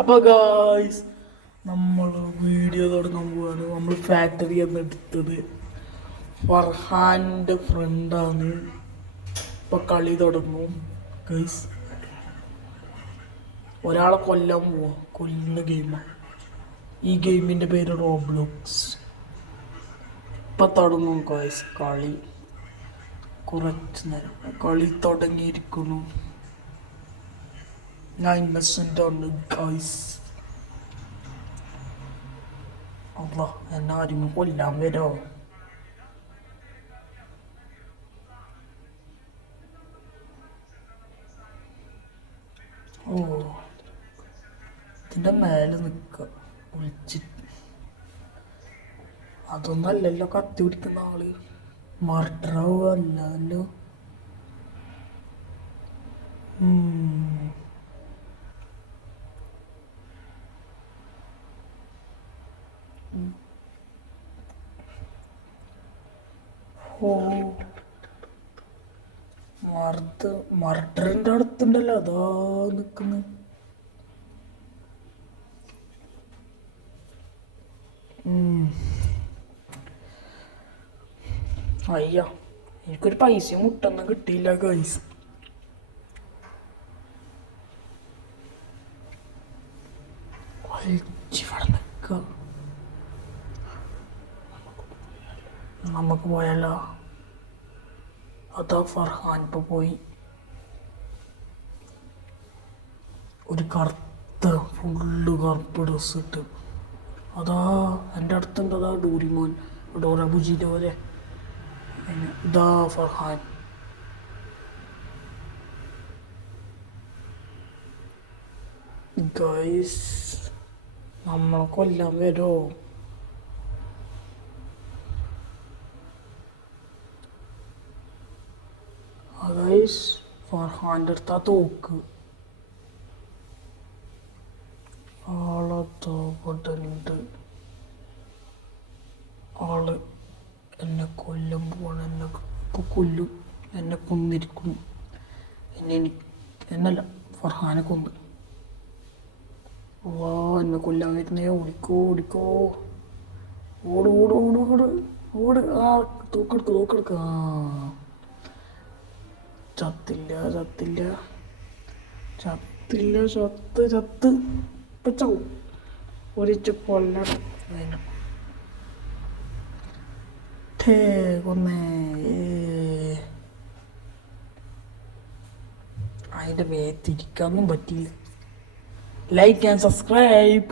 അപ്പോൾ ഗായ്സ് നമ്മൾ വീഡിയോ തുടങ്ങാൻ പോവാണ്. നമ്മൾ ഫാക്ടറി എന്ന് എടുത്തത് ഫർഹാൻ്റെ ഫ്രണ്ടാണ്. ഇപ്പൊ കളി തുടങ്ങും ഗൈസ്. ഒരാളെ കൊല്ലാൻ പോവാ, കൊല്ലുന്ന ഗെയിമാണ്. ഈ ഗെയിമിൻ്റെ പേര് റോബ്ലോക്സ്. ഇപ്പൊ തുടങ്ങും ഗൈസ് കളി. കുറച്ച് നേരം കളി തുടങ്ങിയിരിക്കുന്നു. ഞാൻ ഇന്നസെൻ്റ് ആണ് ഗൈസ്. അല്ലാ, എന്നെ ആരും കൊല്ലാൻ വരോ? ഓ, ഇതിൻ്റെ മേലെ നിൽക്കുക വിളിച്ചിട്ട്. അതൊന്നും അല്ലല്ലോ കത്തി പിടിക്കുന്ന ആള്. മർഡറോ അല്ലല്ലോ. ഓ, മർഡറിൻ്റെ അടുത്തുണ്ടല്ലോ, അതാ നിൽക്കുന്നത്. അയ്യ, എനിക്കൊരു പൈസ മുട്ടൊന്നും കിട്ടിയില്ല ഗൈസ്. ഇവിടെ നിൽക്കുക. നമുക്ക് പോയാലോ? അതാ ഫർഹാൻ ഇപ്പൊ പോയി. ഒരു കറുത്ത ഫുള്ള് കറുപ്പ് ഡ്രസ് ഇട്ട് അതാ എൻ്റെ അടുത്തുണ്ട്. അതാ ഡോറിമോൻ, ഡോറ ബുജിയുടെ പോലെ. ഇതാ ഫർഹാൻ. ഗൈസ്, നമ്മളെ കൊല്ലാൻ വരുമോ? ഗൈസ്, ഫർഹാൻ്റെ അടുത്താ തോക്ക്. ആളത്തോട്ടുണ്ട്. ആള് എന്നെ കൊല്ലും പോവാണ്. എന്നെ ഇപ്പോൾ കൊല്ലും. എന്നെ കൊന്നിരിക്കുന്നു. എന്നല്ല, ഫർഹാനെ കൊന്ന്. വാ, എന്നെ കൊല്ലാൻ വരുന്നേ. ഓടിക്കോ ഓടിക്കോ, ഓട് ഓട് ഓട് ഓട് ഓട്. ആ, തോക്കെടുക്ക് തോക്കെടുക്ക്. ആ, ചത്തില്ല ചത്തില്ല ചത്തില്ല. ചത്ത് ഇപ്പൊ ചവും. ഒരിച്ച് കൊല്ലണം. കൊന്നേ. അതിൻ്റെ മേത്തിരിക്കാനൊന്നും പറ്റിയില്ല. Like and subscribe.